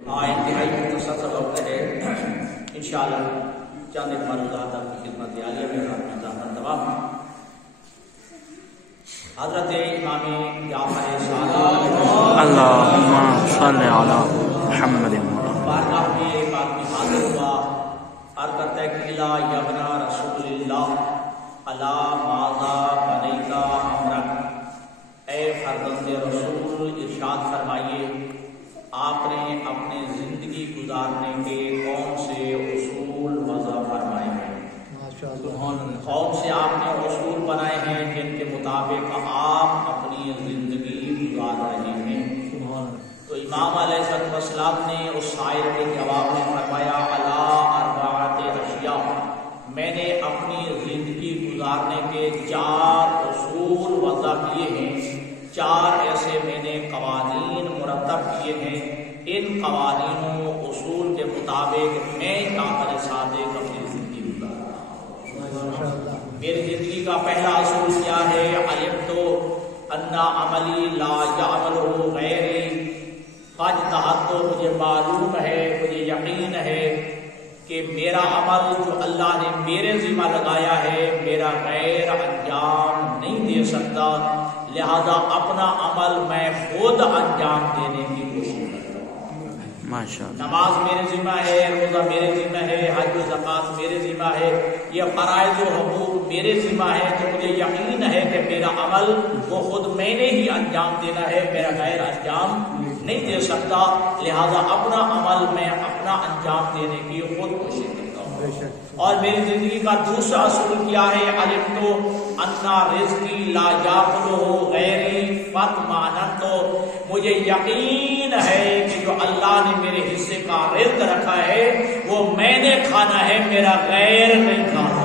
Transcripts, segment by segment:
انتہائی مختصر سا وقت ہے، انشاءاللہ چند ایک معلومات آپ کی خدمت عالیہ میں آپ میں ذات تمام حضرت امام جعفر صادق اللہم صلی علی محمد بارگاہ میں پاک میں حاضر ہوا، عرض کرتا ہے کہ الا یبن رسول اللہ الا ماذا بنیتا امرک، اے فرزند رسول ارشاد فرمائیے آپ نے اپنے زندگی گزارنے کے کون سے اصول وضع فرمائے ہیں، کون سے آپ نے اصول بنائے ہیں جن کے مطابق آپ اپنی زندگی گزار رہے ہیں۔ تو امام علیہ السلام نے اس شاعر کے جواب میں فرمایا الا اربعۃ اشیاء، میں نے اپنی زندگی گزارنے کے 4 اصول وضع کیے ہیں، 4 ایسے میں نے قوانین مرتب کیے ہیں، ان قوانین و اصول کے مطابق میں جعفر صادق اپنی زندگی گزار رہا ہوں۔ میری زندگی کا پہلا اصول کیا ہے؟ علمت ان عملی لا یعملہ غیری، قد تحت مجھے معلوم ہے، مجھے یقین ہے کہ میرا عمل جو اللہ نے میرے ذمہ لگایا ہے میرا غیر انجام نہیں دے سکتا، لہذا اپنا عمل میں خود انجام دینے کی کوشش کرتا ہوں۔ ماشاءاللہ، نماز میرے ذمہ ہے، روزہ میرے ذمہ ہے، حج و زکوٰۃ میرے ذمہ ہے، یہ فرائض و حقوق میرے ذمہ ہے، تو مجھے یقین ہے کہ میرا عمل وہ خود میں نے ہی انجام دینا ہے، میرا غیر انجام نہیں دے سکتا، لہذا اپنا عمل میں اپنا انجام دینے کی خود کوشش کرتا ہوں۔ اور میری زندگی کا دوسرا اصول کیا ہے؟ علمت ان رزقی لا یاکلہ غیری فاطمأننت، مجھے یقین ہے کہ جو اللہ نے میرے حصے کا رزق رکھا ہے وہ میں نے کھانا ہے، میرا غیر نہیں کھانا۔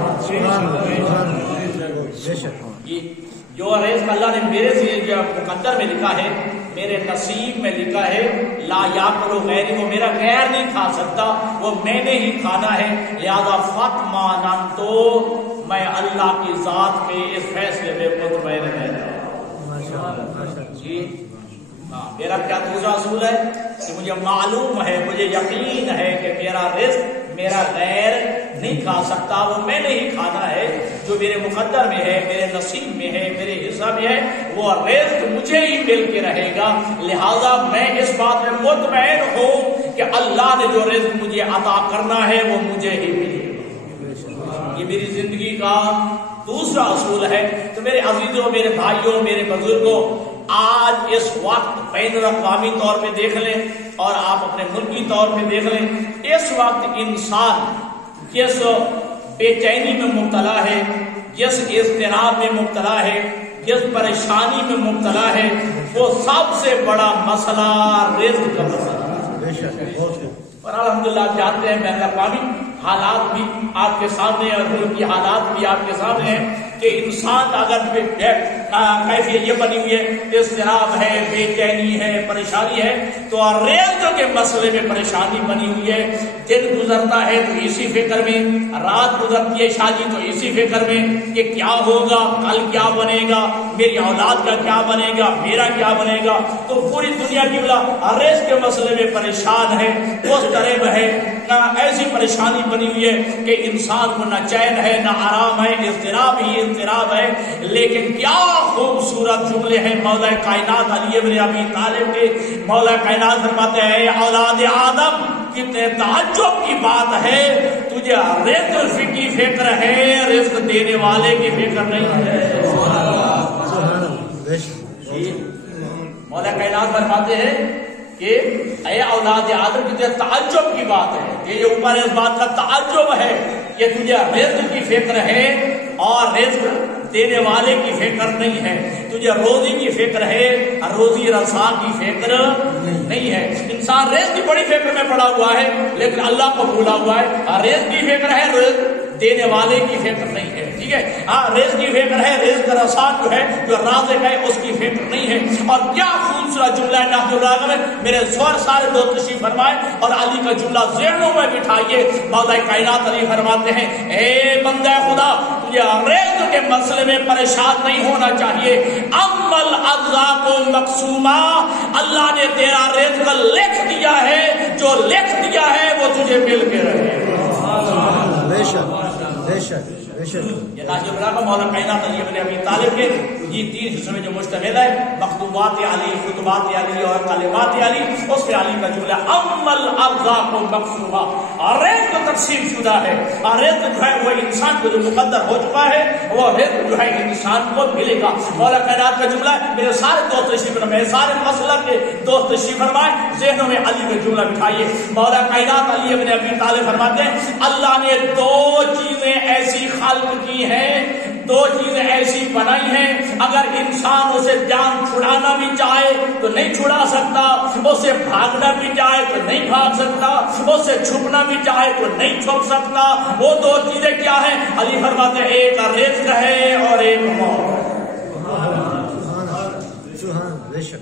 جو رزق اللہ نے میرے سے مقدر میں لکھا ہے، میرے نصیب میں لکھا ہے، لا یاکلہ غیری، وہ میرا غیر نہیں کھا سکتا، وہ میں نے ہی کھانا ہے، لہذا فاطمأننت، میں اللہ کی ذات کے اس فیصلے میں مطمئن رہتا ہوں۔ جی ہاں، میرا کیا دوسرا اصول ہے کہ مجھے معلوم ہے، مجھے یقین ہے کہ میرا رزق میرا غیر نہیں کھا سکتا، وہ میں نے ہی کھانا ہے، جو میرے مقدر میں ہے، میرے نصیب میں ہے، میرے حصہ میں ہے، وہ رزق مجھے ہی مل کے رہے گا، لہذا میں اس بات میں مطمئن ہوں کہ اللہ نے جو رزق مجھے عطا کرنا ہے وہ مجھے ہی ملے گا۔ یہ میری زندگی کا دوسرا اصول ہے۔ تو میرے عزیزوں، میرے بھائیوں، میرے بزرگوں، آج اس وقت بین الاقوامی طور پہ دیکھ لیں اور آپ اپنے ملکی طور پہ دیکھ لیں، اس وقت انسان جس بے چینی میں مبتلا ہے، جس اضطراب میں مبتلا ہے، جس پریشانی میں مبتلا ہے، وہ سب سے بڑا مسئلہ رزق کا مسئلہ ہے۔ اور الحمدللہ آپ جانتے ہیں بین الاقوامی حالات بھی آپ کے سامنے اور ملک کی حالات بھی آپ کے سامنے ہیں کہ انسان اگر کیفیت یہ بنی ہوئی ہے، اضطراب ہے، بے چینی ہے، پریشانی ہے، تو رزق کے مسئلے میں پریشانی بنی ہوئی ہے۔ دن گزرتا ہے تو اسی فکر میں، رات گزرتی ہے شادی تو اسی فکر میں کہ کیا ہوگا، کل کیا بنے گا، میری اولاد کا کیا بنے گا، میرا کیا بنے گا، تو پوری دنیا کی بلا رزق کے مسئلے میں پریشان ہے، اس طرح ہے، ایسی پریشانی بنی ہوئی ہے کہ انسان کو نہ چین ہے، نہ آرام ہے، اضطراب ہی اضطراب ہے۔ لیکن کیا خوبصورت جملے ہیں مولا کائنات علی بن ابی طالب کے۔ مولا کائنات فرماتے ہیں، اولاد آدم کتنے تعجب کی بات ہے، تجھے رزق کی فکر ہے، رزق دینے والے کی فکر نہیں ہے۔ مولا کائنات فرماتے ہیں کہ اے اولاد آدم کی تعجب کی بات ہے، یہ جو اوپر اس بات کا تعجب ہے کہ تجھے رزق کی فکر ہے اور رزق دینے والے کی فکر نہیں ہے، تجھے روزی کی فکر ہے، روزی رساں کی فکر نہیں ہے۔ انسان رزق کی بڑی فکر میں پڑا ہوا ہے لیکن اللہ کو بھولا ہوا ہے، رزق کی فکر ہے، رزق دینے والے کی فکر نہیں ہے، ٹھیک ہے، ہاں رزق کی فکر ہے، رزق رساں جو ہے، جو رازق ہے، اس کی فکر نہیں ہے۔ اور کیا خوبصورت جملہ ہے نحو الراغب میں، میرے زور سارے دوست تشریف فرمائے اور علی کا جملہ ذہنوں میں بٹھائیے۔ مولا کائنات علی فرماتے ہیں، اے بندہ خدا، یہ رزق کے مسئلے میں پریشان نہیں ہونا چاہیے. اما الارزاق مقسومہ، اللہ نے تیرا رزق لکھ دیا ہے، جو لکھ دیا ہے وہ تجھے مل کے رہے. بے شک بے شک بے شک. یہ ناج البلاغہ مولا کائنات علی بن ابی طالب کے یہ 3 حصوں میں جو مشتمل ہے، مخطوبات علی، خطبات علی اور کلمات علی، اس میں علی کا جملہ اما الارزاق مقسومہ، رزق تقسیم شدہ ہے. رزق جو ہے وہ انسان کو جو مقدر ہو چکا ہے وہ رزق جو ہے انسان کو ملے گا. مولا کائنات کا جملہ ہے. میرے سارے دوست تشریف فرمائے، میرے سارے مسلک کے دوست تشریف فرمائے، ذہنوں میں علی کا جملہ بٹھائیے. مولا کائنات علی بن ابی طالب فرماتے ہیں اللہ نے 2 چیزیں ایسی خلق کی ہیں، 2 چیزیں ایسی بنائی ہیں، اگر انسان اسے جان چھڑانا بھی چاہے تو نہیں چھڑا سکتا، اسے بھاگنا بھی چاہے تو نہیں بھاگ سکتا، اسے چھپنا بھی چاہے تو نہیں چھپ سکتا. وہ 2 چیزیں کیا ہیں؟ علی فرماتے ہیں ایک رزق ہے اور ایک موت.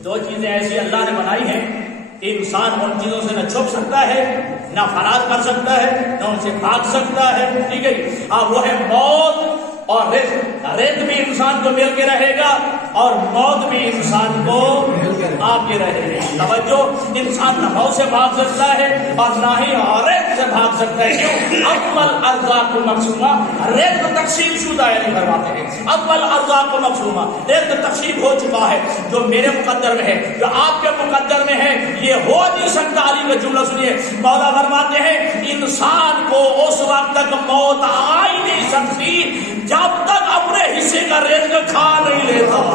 2 چیزیں ایسی اللہ نے بنائی ہیں کہ انسان ان چیزوں سے نہ چھپ سکتا ہے، نہ فرار کر سکتا ہے، نہ ان سے بھاگ سکتا ہے. ٹھیک ہے. اب وہ ہے موت اور رزق. رزق بھی انسان کو مل کے رہے گا اور موت بھی انسان کو آ کے رہے گی. توجہ، انسان نہ موت سے بھاگ سکتا ہے اور نہ ہی رزق سے بھاگ سکتا ہے. کیوں؟ اول ارزاق مقسومہ، رزق تقسیم شدہ ہے. نہیں فرماتے ہیں اول ارزاق مقسومہ، رزق تقسیم ہو چکا ہے. جو میرے مقدر میں ہے، جو آپ کے مقدر میں ہے، یہ ہو نہیں سکتا. علی کا جملہ سنیے. مولا فرماتے ہیں انسان کو اس وقت تک موت آ ہی نہیں سکتی جب تک اپنے حصے کا رزق کھا نہیں لیتا.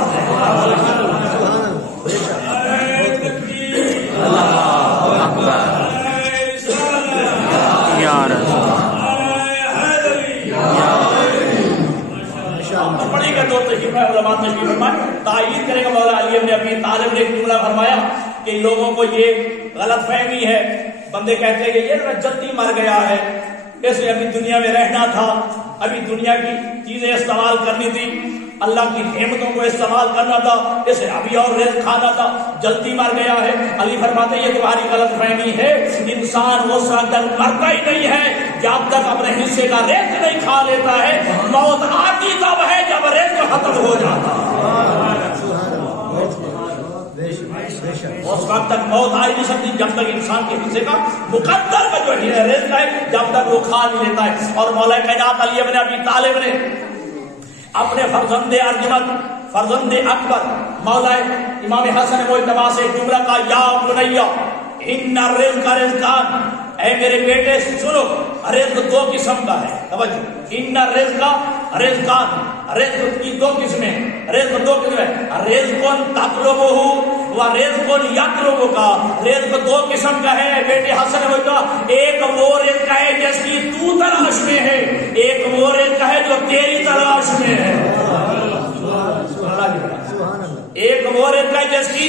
پڑھے گا 2 تشریف علماء تشریف فرمائے. تائید کرے گا مولا علی بن ابی طالب نے ایک جملہ فرمایا کہ لوگوں کو یہ غلط فہمی ہے. بندے کہتے ہیں کہ یہ جلدی مر گیا ہے، اس لیے ابھی دنیا میں رہنا تھا، ابھی دنیا کی چیزیں استعمال کرنی تھی، اللہ کی نعمتوں کو استعمال کرنا تھا، اسے ابھی اور رزق کھانا تھا، جلدی مر گیا ہے. علی فرماتے ہیں یہ تمہاری غلط فہمی ہے. انسان اس وقت تک مرتا ہی نہیں ہے جب تک اپنے حصے کا رزق نہیں کھا لیتا ہے. موت آتی تب ہے جب رزق ختم ہو جاتا ہے. اس وقت تک موت آ نہیں سکتی جب تک انسان کے حصے کا مقدر کا جو رزق ہے جب تک وہ کھا نہیں لیتا ہے. اور مولا کائنات علی بن ابی طالب نے اپنے فرزند ارجمند، فرزند اکبر مولا امام حسن مجتبی سے جملہ کا یا بنیا ان الرزق رزقان، اے میرے بیٹے سنو، رزق 2 قسم کا ہے. توجہ، ان الرزق رزقان، رزق کی 2 قسمیں، رزق 2 قسمیں، رزق تطلبہ و رزق یطلبک. رزق 2 قسم کا ہے بیٹے حسن مجتبی. ایک وہ رزق ہے جس کی تو تلاش میں ہے، ایک وہ رزق ہے جو تیری تلاش میں ہے. ایک وہ رزق ہے جس کی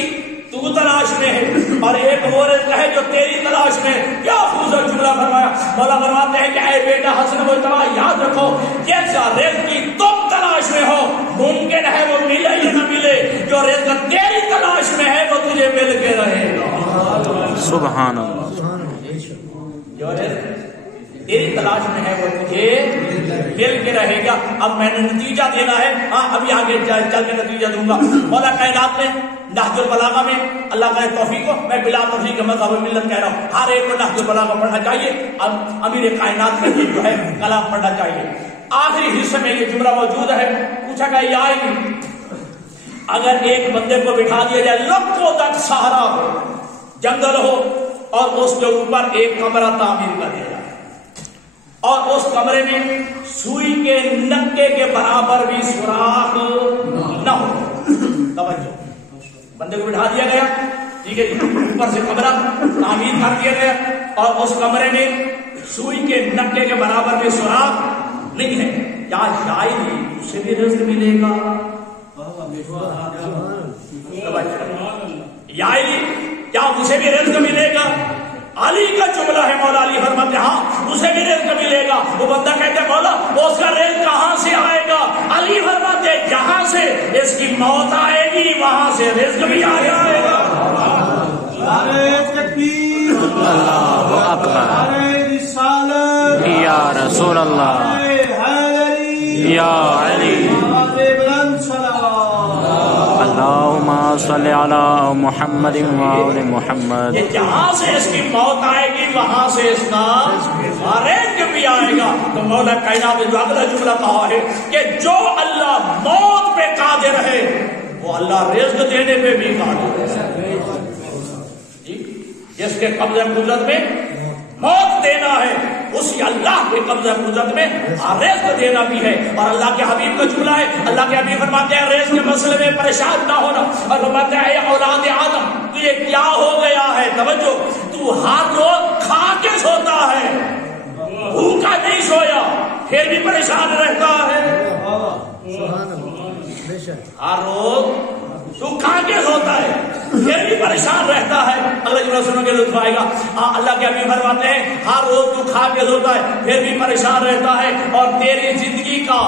تو تلاش میں ہے اور ایک وہ رزق ہے جو تیری تلاش میں. کیا خوبصورت جملہ فرمایا. مولا فرماتے ہیں کہ اے بیٹا حسن مجتبی یاد رکھو، جیسا رزق کی تم تلاش میں ہو ممکن ہے وہ ملے یا نہ ملے، جو رزق تیری تلاش میں ہے وہ تجھے مل کے رہے گا. سبحان اللہ. جو رزق تیری تلاش میں ہے وہ تجھے مل کے رہے گا. اب میں نے نتیجہ دینا ہے، ہاں ابھی آگے چل کے نتیجہ دوں گا. مولا کائنات نے نہج البلاغہ میں، اللہ کا توفیق ہو، میں بلا تفریق مذہب ملت کہہ رہا ہوں، ہر ایک کو نہج البلاغہ پڑھنا چاہیے. اب امیر کائنات کا یہ جو ہے کلام پڑھنا چاہیے. آخری حصے میں یہ جملہ موجود ہے. پوچھا کہ یہ آئے گی اگر ایک بندے کو بٹھا دیا جائے، لکھوں تک صحرا ہو، جنگل ہو، اور اس کے اوپر ایک کمرہ تعمیر کر دیا جائے اور اس کمرے میں سوئی کے نکے کے برابر بھی سوراخ نہ ہو. توجہ، بندے کو بٹھا دیا گیا، ٹھیک ہے جی، اوپر سے کمرہ تعمیر کر دیا گیا اور اس کمرے میں سوئی کے نکے کے برابر بھی سوراخ نہیں ہے. کیا شاید اسے بھی رزق ملے گا؟ کیا اسے بھی رزق ملے گا؟ علی کا جملہ ہے. مولا علی فرماتے ہیں ہاں اسے بھی رزق ملے گا. وہ بندہ کہتے ہیں مولا اس کا رزق کہاں سے آئے گا؟ علی فرماتے ہیں جہاں سے اس کی موت آئے گی وہاں سے رزق بھی آ جائے گا. اللہ اکبر، یا رسول اللہ، یا علی اللہم صلی علی محمد وآل محمد. یہ جہاں سے اس کی موت آئے گی وہاں سے اس کا رزق بھی آئے گا. تو مولا کائنات نے جو اگلا جملہ کہا ہے کہ جو اللہ موت پہ قادر ہے وہ اللہ رزق دینے پہ بھی قادر ہے. جس کے قبضہ قدرت میں موت دینا ہے اسی اللہ کے قبضہ قدرت میں رزق دینا بھی ہے. اور اللہ کے حبیب کا جملہ ہے, اللہ کے حبیب فرماتے ہیں رزق کے مسئلے میں پریشان نہ ہونا, اور فرماتے ہیں اے اولاد آدم تجھے کیا ہو گیا ہے, توجہ, تو ہر روز کھا کے سوتا ہے, بھوکا نہیں سویا پھر بھی پریشان رہتا ہے. ہر روز تو کھا کے سوتا ہے پھر بھی پریشان رہتا ہے. اللہ جملہ سنو کے لطف آئے گا. اللہ کے حبیب فرماتے ہیں ہر روز تو کھا کے سوتا ہے پھر بھی پریشان رہتا ہے, اور تیری زندگی کا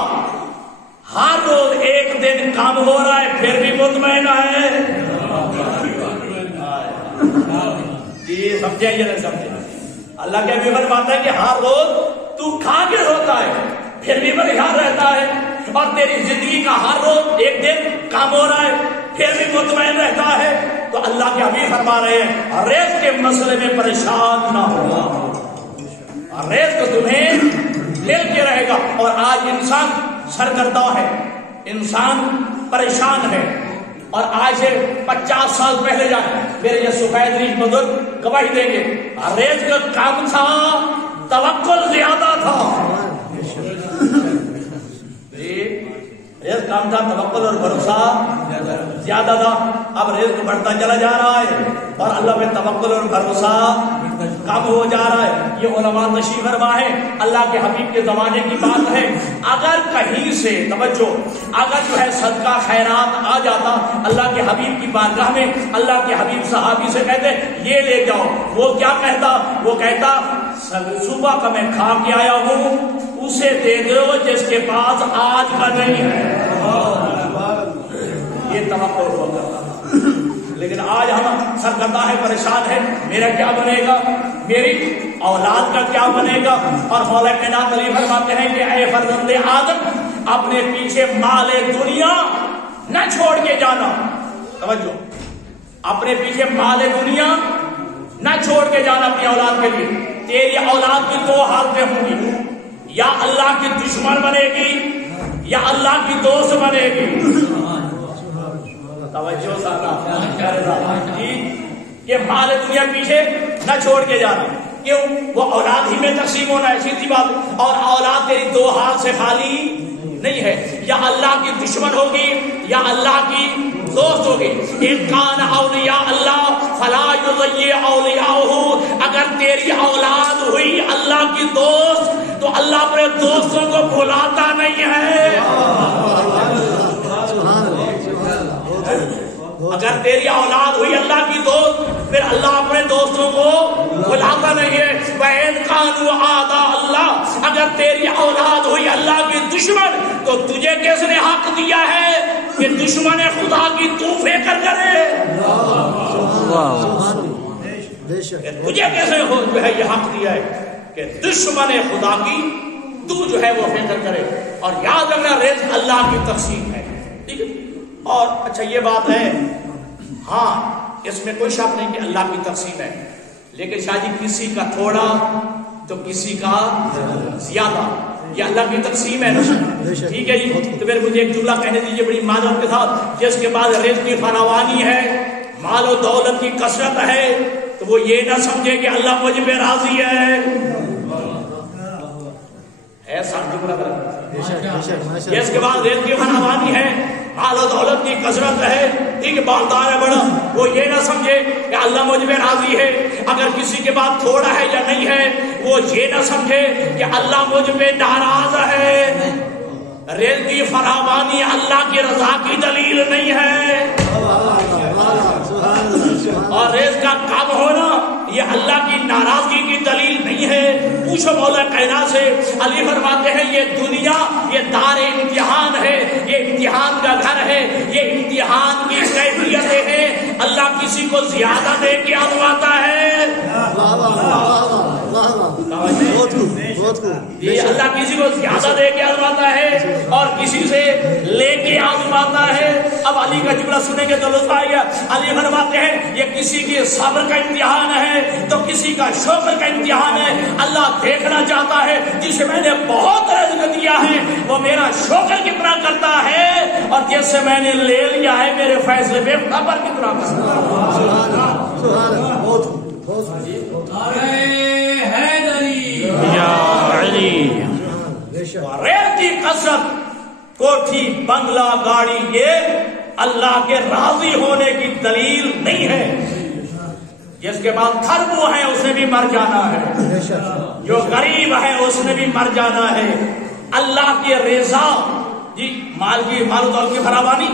ہر روز ایک دن کم ہو رہا ہے پھر بھی مطمئن ہے. جی سمجھے یا نہیں سمجھے؟ اللہ کے حبیب فرماتا ہے کہ ہر روز تو کھا کے سوتا ہے پھر بھی پریشان رہتا ہے, اور تیری زندگی کا ہر روز ایک دن کم ہو رہا ہے پھر بھی مطمئن رہتا ہے. تو اللہ کے حبیب فرما رہے ہیں رزق کے مسئلے میں پریشان نہ ہوگا, رزق تمہیں مل کے رہے گا. اور آج انسان سرگردہ ہے, انسان پریشان ہے, اور آج سے 50 سال پہلے جائیں میرے یہ سفید ریش بزرگ گواہی دیں گے, رزق کم تھا, توکل زیادہ تھا. رزق کم تھا, توکل اور بھروسہ زیادہ تھا. اب رزق بڑھتا چلا جا رہا ہے اور اللہ پہ توکل اور بھروسہ کم ہو جا رہا ہے. یہ علماء تشریف فرما ہے, اللہ کے حبیب کے زمانے کی بات ہے. اگر کہیں سے توجہ, اگر جو ہے صدقہ خیرات آ جاتا اللہ کے حبیب کی بارگاہ میں, اللہ کے حبیب صحابی سے کہتے یہ لے جاؤ, وہ کیا کہتا, وہ کہتا صبح کا میں کھا کے آیا ہوں اسے دے دو جس کے پاس آج کا نہیں ہے. یہ توقع ہوا کرتا تھا. لیکن آج ہم سرگردہ ہے, پریشان ہے, میرا کیا بنے گا, میری اولاد کا کیا بنے گا. اور مولا کائنات علی فرماتے ہیں کہ اے فرزند آدم اپنے پیچھے مال دنیا نہ چھوڑ کے جانا. توجہ, اپنے پیچھے مال دنیا نہ چھوڑ کے جانا اپنی اولاد کے لیے. تیری اولاد کی 2 حالتیں ہوں گی, یا اللہ کی دشمن بنے گی یا اللہ کی دوست بنے گی. توجہ سارا یہ مال دنیا پیچھے نہ چھوڑ کے جانا, کیوں, وہ اولاد ہی میں تقسیم ہونا ہے, سیدھی بات. اور اولاد تیری 2 ہاتھ سے خالی نہیں ہے, یا اللہ کی دشمن ہوگی یا اللہ کی دوست ہوگی. ایک کان اولیاء اللہ فلا یضیع اولیاءہ, اگر تیری اولاد ہوئی اللہ کی دوست تو اللہ اپنے دوستوں کو بھلاتا نہیں ہے. اگر تیری اولاد ہوئی اللہ کی دوست پھر اللہ اپنے دوستوں کو بھلاتا نہیں ہے. وَإِنْ كَانُوا أَعْدَاءَ اللَّهِ, اگر تیری اولاد ہوئی اللہ کی دشمن تو تجھے کس نے حق دیا ہے کہ دشمن خدا کی تو فکر کرے. تجھے کیسے ہو جو ہے یہ حق دیا ہے کہ دشمن خدا کی تو جو ہے وہ فکر کرے. اور یاد رکھنا رزق اللہ کی تقسیم ہے, ٹھیک ہے. اور اچھا یہ بات ہے, ہاں اس میں کوئی شک نہیں کہ اللہ کی تقسیم ہے, لیکن شاید کسی کا تھوڑا تو کسی کا زیادہ, یہ اللہ کی تقسیم ہے. ٹھیک ہے جی. تو پھر مجھے ایک جملہ کہنے دیجیے بڑی معذرت کے ساتھ, جس کے بعد رزق کی فراوانی ہے, مال و دولت کی کثرت ہے, تو وہ یہ نہ سمجھے کہ اللہ مجھ پہ راضی ہے. اس کے بعد رزق کی فراوانی ہے, مال و دولت کی کثرت ہے, ٹھیک ہے, بالدار ہے بڑا, وہ یہ نہ سمجھے کہ اللہ مجھ پہ راضی ہے. اگر کسی کے بعد تھوڑا ہے یا نہیں ہے وہ یہ نہ سمجھے کہ اللہ مجھ پہ ناراض ہے. رزق کی فراوانی اللہ کی رضا کی دلیل نہیں ہے, اور رزق کا کم ہونا یہ اللہ کی ناراضگی کی دلیل نہیں ہے. پوچھو مولا کائنات سے, علی فرماتے ہیں یہ دنیا یہ دار امتحان ہے, یہ امتحان کا گھر ہے, یہ امتحان کی کیفیتیں ہیں. اللہ کسی کو زیادہ دے کے آزماتا ہے, بہت خوب. یہ اللہ کسی کو زیادہ دے کے آزماتا ہے اور کسی سے لے کے آزماتا ہے. اب علی کا جملہ سنیں گے تو لطف آئے گا. علی فرماتے ہیں یہ کسی کے صبر کا امتحان ہے تو کسی کا شکر کا امتحان ہے. اللہ دیکھنا چاہتا ہے جسے میں نے بہت رزق دیا ہے وہ میرا شکر کتنا کرتا ہے اور جس سے میں نے لے لیا ہے میرے فیصلے پہ خبر کتنا کرتا ہے. سبحان اللہ. بہت خوب. بہت خوب. یا علی. بے شک. ریت کی کثرت کوٹھی بنگلہ گاڑی یہ اللہ کے راضی ہونے کی دلیل نہیں ہے. جس کے بعد خربو ہے اس نے بھی مر جانا ہے. بے شک. جو غریب ہے اس نے بھی مر جانا ہے. اللہ کی رضا جی مال و دولت کی فراوانی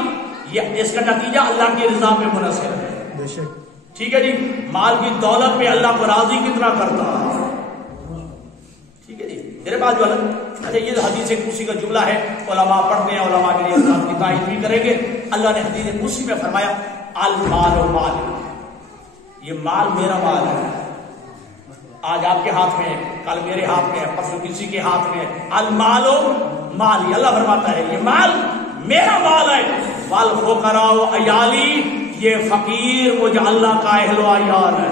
یہ اس کا نتیجہ اللہ کی رضا پہ منحصر ہے. بے شک. ٹھیک ہے جی. مال کی دولت پہ اللہ کو راضی کتنا کرتا ہے. ٹھیک ہے جی. میرے پاس جو اچھا یہ حدیث کرسی کا جملہ ہے علماء پڑھتے ہیں علماء کے لیے اس بات کی تائید بھی کریں گے. اللہ نے حدیث کرسی میں فرمایا المال و مال. یہ مال میرا مال ہے. آج آپ کے ہاتھ میں کل میرے ہاتھ میں پرسوں کسی کے ہاتھ میں. المال و مال اللہ فرماتا ہے یہ مال میرا مال ہے. والفقراء عیالی یہ فقیر مجھے اللہ کا اہل و عیال ہے.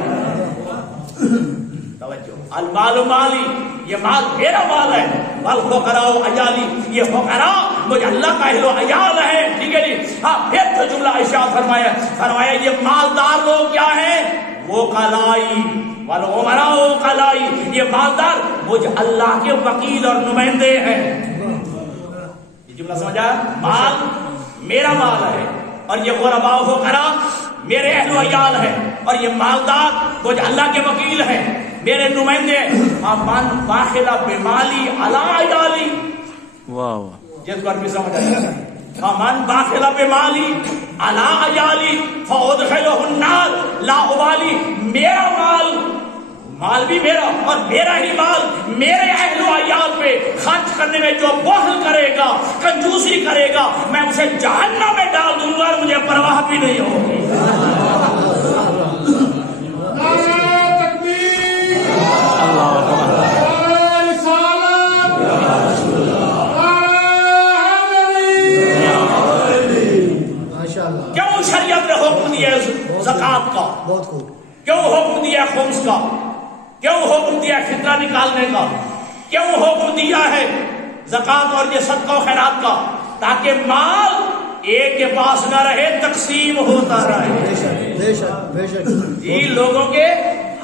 توجہ. المال و مالی یہ مال میرا مال ہے. والفقراء عیالی یہ فقراء مجھے اللہ کا اہل و عیال ہے. ٹھیک ہے جی. ہاں پھر تو جملہ ارشاد فرمایا یہ مالدار لوگ کیا ہیں وہ کلائی والعمراء کلائی یہ مالدار مجھے اللہ کے وکیل اور نمائندے ہیں. یہ جملہ سمجھا. مال میرا مال ہے اور یہ غرباء و فقراء میرے اہل و عیال ہے اور یہ مالدار مجھے اللہ کے وکیل ہیں میرے نمائندے. من باخل بمالی علی عیالی. واہ. جس کو بھی سمجھ آیا. من باخل بمالی علی عیالی فادخلہ النار لا ابالی. میرا مال بھی میرا اور میرا ہی مال میرے اہل و عیال پہ خرچ کرنے میں جو بخل کرے گا کنجوسی کرے گا میں اسے جہنم میں ڈال دوں گا اور مجھے پرواہ بھی نہیں ہوگی. کیوں شریعت نے حکم دیا زکات کا. بہت خوب. کیوں حکم دیا خمس کا. کیوں حکم دیا فطرہ نکالنے کا. کیوں حکم دیا ہے زکات اور یہ صدقہ و خیرات کا تاکہ مال ایک کے پاس نہ رہے تقسیم ہوتا رہے. بے شک. بے شک. بے شک. جی لوگوں کے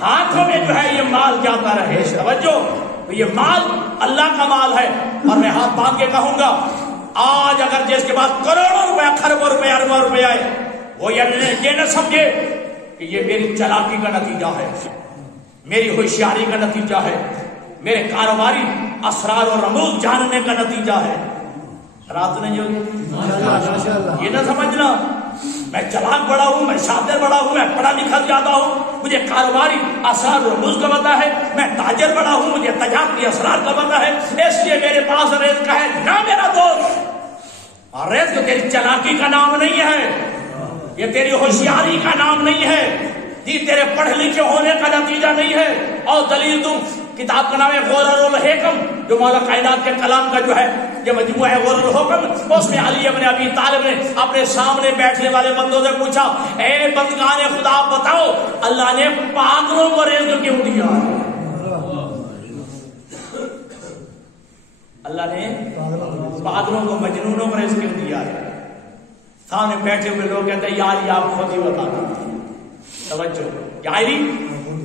ہاتھوں میں جو ہے یہ مال جاتا رہے. توجہ. یہ مال اللہ کا مال ہے اور میں ہاتھ باندھ کے کہوں گا آج اگر جس کے پاس کروڑوں روپے کھربوں روپے اربوں روپے آئے وہ یہ نہ سمجھے کہ یہ میری چالاکی کا نتیجہ ہے میری ہوشیاری کا نتیجہ ہے میرے کاروباری اسرار اور رموز جاننے کا نتیجہ ہے. رات نہیں ہوگی یہ نہ سمجھنا میں چلاک بڑا ہوں میں شاطر بڑا ہوں میں پڑھا لکھا زیادہ ہوں مجھے کاروباری اسرار اور رموز کا پتہ ہے میں تاجر بڑا ہوں مجھے تجارتی اسرار کا پتہ ہے اس لیے میرے پاس رزق ہے. نہ میرا دوست. اور رزق تیری چلاکی کا نام نہیں ہے یہ تیری ہوشیاری کا نام نہیں ہے یہ تیرے پڑھ لکھے ہونے کا نتیجہ نہیں ہے. اور دلیل دوں کتاب کا نام ہے غرر الحکم جو مولا کائنات کے کلام کا جو ہے یہ مجموعہ ہے غرر الحکم. اس میں علی ابن ابی طالب نے اپنے سامنے بیٹھنے والے بندوں سے پوچھا اے بندگان خدا بتاؤ اللہ نے پاگلوں کو رزق کیوں دیا. اللہ نے پاگلوں کو مجنونوں کو رزق کیوں دیا ہے. سامنے بیٹھے ہوئے لوگ کہتے ہیں یار آپ خود ہی بتا دیجیے. توجہ یاری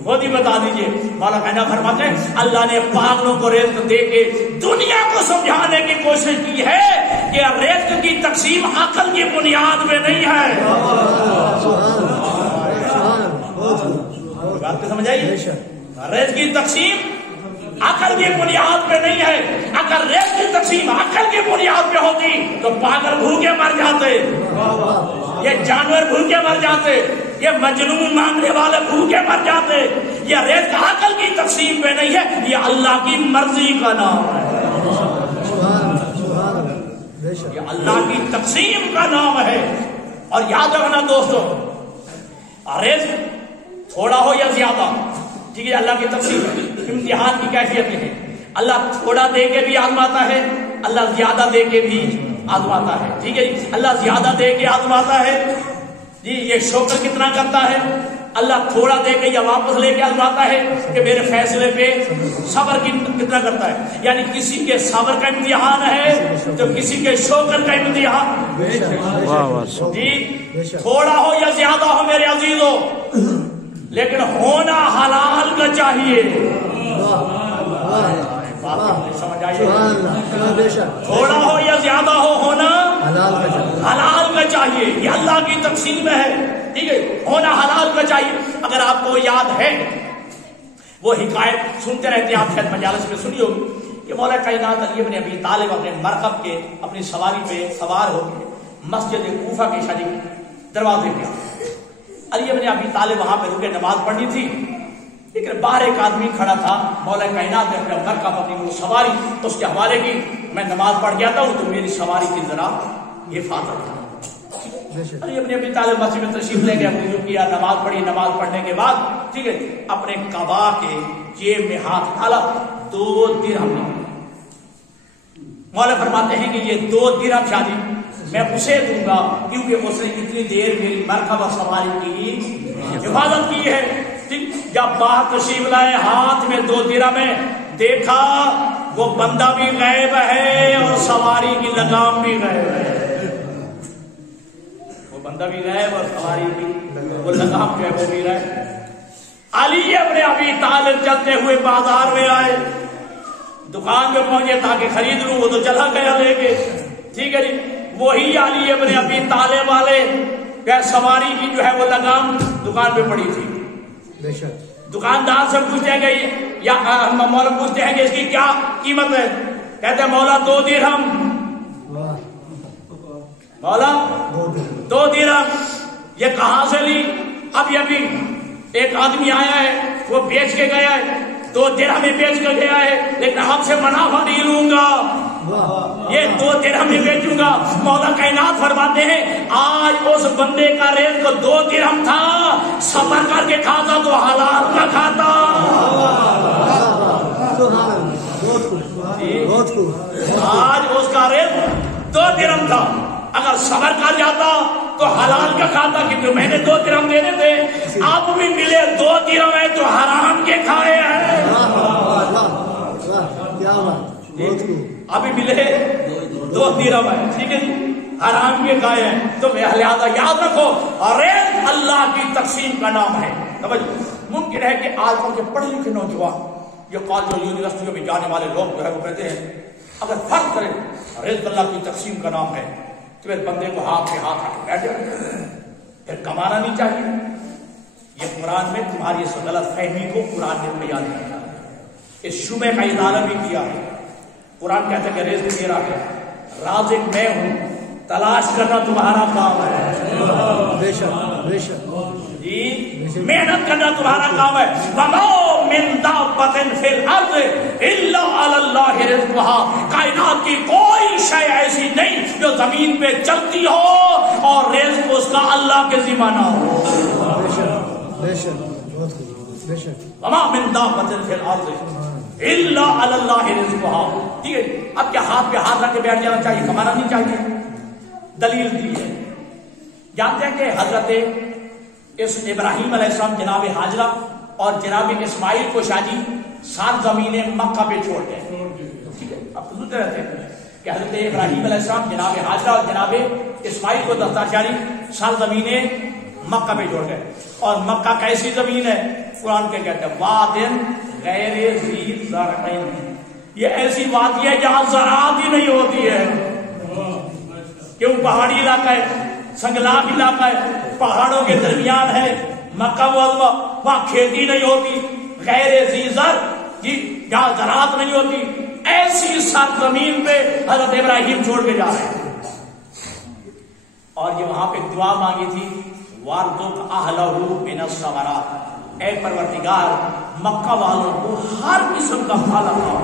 خود ہی بتا دیجیے. مولا کہنا فرماتے ہیں اللہ نے پاگلوں کو رزق دے کے دنیا کو سمجھانے کی کوشش کی ہے کہ رزق کی تقسیم عقل کی بنیاد میں نہیں ہے. بات سمجھ آئی. رزق کی تقسیم عقل کی بنیاد پہ نہیں ہے. اگر رزق کی تقسیم عقل کی بنیاد پہ ہوتی تو پاگل بھوکے مر جاتے یہ جانور بھوکے مر جاتے یہ مجنون مانگنے والے بھوکے مر جاتے. یہ رزق عقل کی تقسیم پہ نہیں ہے یہ اللہ کی مرضی کا نام ہے. یہ اللہ کی تقسیم کا نام ہے. اور یاد رکھنا دوستو رزق تھوڑا ہو یا زیادہ ٹھیک ہے اللہ کی تقسیم ہے. امتحان کی کیفیتیں ہیں. اللہ تھوڑا دے کے بھی آزماتا ہے، اللہ زیادہ دے کے بھی آزماتا ہے، ٹھیک ہے جی، اللہ زیادہ دے کے آزماتا ہے جی، یہ شکر کتنا کرتا ہے، اللہ تھوڑا دے کے یا واپس لے کے آزماتا ہے کہ میرے فیصلے پہ صبر کتنا کرتا ہے، یعنی کسی کے صبر کا امتحان ہے تو کسی کے شکر کا امتحان جی، تھوڑا ہو یا زیادہ ہو میرے عزیزوں، لیکن ہونا حلال کا چاہیے، سمجھ آئیے، تھوڑا ہو یا زیادہ ہو ہونا حلال کا چاہیے، یہ اللہ کی تقسیم ہے، ٹھیک ہے، ہونا حلال کا چاہیے۔ اگر آپ کو یاد ہے وہ حکایت سنتے رہتے آپ شاید مجالس میں سنی ہوگی کہ مولا کائنات علی بن ابی طالب اپنے مرکب کے اپنی سواری پہ سوار ہو کے مسجد کوفہ کے شریف دروازے پہ علی بن ابی طالب وہاں پہ رکے نماز پڑھنی تھی، لیکن باہر ایک آدمی کھڑا تھا، مولا کائنات نے اپنے مرکب اپنی وہ سواری اس کے حوالے کی، میں نماز پڑھ گیا تھا تو میری سواری کی ذرا حفاظت تھا۔ علی بن ابی طالب مسجد میں تشریف لے گئے، وضو کیا، نماز پڑھی، نماز پڑھنے کے بعد ٹھیک ہے اپنے قبا کے جیب میں ہاتھ ڈالا، 2 درہم نکلے۔ مولا فرماتے ہیں کہ یہ 2 درہم شادی میں اسے دوں گا کیونکہ اس نے اتنی دیر میری مرکب اور سواری کی حفاظت کی ہے۔ جب باہر تشریف لائے ہاتھ میں 2 درہم ہے، دیکھا وہ بندہ بھی غائب ہے اور سواری کی لگام بھی غائب ہے، وہ بندہ بھی غائب اور سواری کی وہ لگام جو ہے وہ بھی غائب۔ علی ابن ابی طالب چلتے ہوئے بازار میں آئے، دکان میں پہنچے تاکہ خرید لوں، وہ تو چلا گیا لے کے، ٹھیک ہے جی، وہی علی ابن ابی طالب والے سواری کی جو ہے وہ لگام دکان پہ پڑی تھی۔ دکاندار سے پوچھتے ہیں کہ یا مولا پوچھتے ہیں کہ اس کی کیا قیمت ہے، کہتے ہیں مولا 2 درہم، مولا 2 درہم، یہ کہاں سے لی؟ ابھی ایک آدمی آیا ہے وہ بیچ کے گیا ہے، 2 درہم میں بیچ کے گیا ہے، لیکن ہم سے منافع نہیں لوں گا، یہ 2 درہم میں بیچوں گا۔ مولا کائنات فرماتے ہیں آج اس بندے کا ریٹ تو 2 درہم تھا، صبر کر کے کھاتا تو حلال کا کھاتا، آج اس کا ریٹ 2 درہم تھا، اگر صبر کر جاتا تو حلال کا کھاتا، کیونکہ میں نے 2 درہم دینے تھے، آپ بھی ملے 2 درہم ہے تو حرام کے کھائے ہیں، ابھی ملے 2 درہم ہے، ٹھیک ہے جی، حرام کے کھائے ہیں، تو لہذا یاد رکھو ریزق اللہ کی تقسیم کا نام ہے۔ ممکن ہے کہ آج کل کے پڑھے لکھے نوجوان یہ کالج اور یونیورسٹیوں میں جانے والے لوگ جو ہے وہ کہتے ہیں اگر فرق کریں رزق اللہ کی تقسیم کا نام ہے تو پھر بندے کو ہاتھ پہ ہاتھ رکھ بیٹھ جائے، پھر کمانا نہیں چاہیے۔ یہ قرآن میں تمہاری اس غلط فہمی کو قرآن نے بیان کیا ہے، اس شبہ کا ازالہ بھی کیا ہے۔ قرآن کہتا ہے کہ رزق میرا ہے، رازق میں ہوں، تلاش کرنا تمہارا کام ہے، بے شک بے شک جی محنت کرنا تمہارا کام ہے۔ وَمَا مِن دَابَّةٍ فِي الْأَرْضِ إِلَّا عَلَى اللَّهِ رِزْقُهَا، کائنات کی کوئی شے ایسی نہیں جو زمین پہ چلتی ہو اور رزق اس کا اللہ کے ذمہ نہ ہو۔ بے شک بے شک بہت خوب، بے شک۔ وَمَا مِن دَابَّةٍ فِي الْأَرْضِ إِلَّا عَلَى اللَّهِ رِزْقُهَا، ٹھیک ہے، اب کیا ہاتھ پہ ہاتھ رکھ کے بیٹھ جانا چاہیے، کمانا نہیں چاہیے؟ دلیل دی ہے، جانتے ہیں کہ حضرت ابراہیم علیہ السلام جناب حاجرہ اور جناب اسماعیل کو شادی 7 زمینیں مکہ پہ چھوڑ گئے، ٹھیک ہے، اب سنتے رہتے ہیں کہ حضرت ابراہیم علیہ السلام جناب حاجرہ اور جناب اسماعیل کو دستاشاری 7 زمینیں مکہ پہ چھوڑ گئے، اور مکہ کیسی زمین ہے؟ قرآن کے کہتے ہیں وادن غیر ذی زرعین، یہ ایسی وادی ہے جہاں زراعت ہی نہیں ہوتی ہے، کیوں؟ پہاڑی علاقہ ہے، سنگلاخ علاقہ ہے، پہاڑوں کے درمیان ہے مکہ معظمہ، وہاں کھیتی نہیں ہوتی، غیر ذی زرع، جی جہاں زراعت نہیں ہوتی، ایسی سرزمین پہ حضرت ابراہیم چھوڑ کے جا رہے ہیں، اور یہ وہاں پہ دعا مانگی تھی وَارْزُقْ أَهْلَهُ مِنَ الثَّمَرَاتِ، اے پروردگار مکہ والوں کو ہر قسم کا پھل عطا،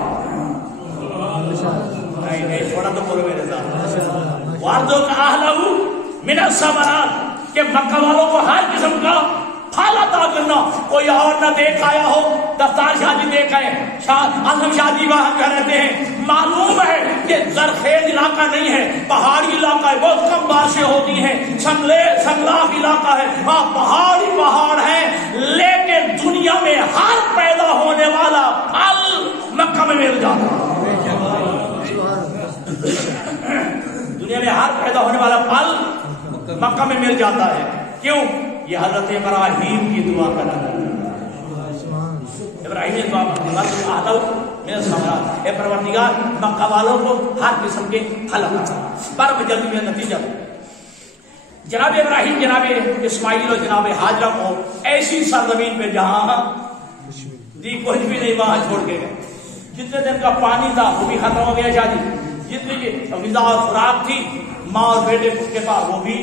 نہیں تھوڑا تو بولو میرے ساتھ، وَارْزُقْ أَهْلَهُ مِنَ الثَّمَرَاتِ، کہ مکہ والوں کو ہر قسم کا پھل عطا کرنا۔ کوئی اور نہ دیکھ آیا ہو، دفتار شادی دیکھ آئے، آزم شادی وہاں کہہ رہتے ہیں معلوم ہے کہ زرخیز علاقہ نہیں ہے، پہاڑی علاقہ ہے، بہت کم بارشیں ہوتی ہیں، سنگلاخ علاقہ ہے، وہاں پہاڑی پہاڑ ہے، لیکن دنیا میں ہر پیدا ہونے والا پھل مکہ میں مل جاتا ہے۔ دنیا میں ہر پیدا ہونے والا پھل مکہ میں مل جاتا ہے۔ کیوں؟ یہ حضرت ابراہیم کی دعا کا نتیجہ۔ ابراہیم نے دعا کی، اے پروردگار مکہ والوں کو ہر قسم کے پھل عطا پر جلدی میں نتیجہ۔ جناب ابراہیم، جناب اسماعیل اور جناب ہاجرہ کو ایسی سرزمین پہ جہاں جی کچھ بھی نہیں وہاں چھوڑ کے گئے، جتنے دن کا پانی تھا وہ بھی ختم ہو گیا، شادی جتنی غذا اور خوراک تھی ماں اور بیٹے کے پاس وہ بھی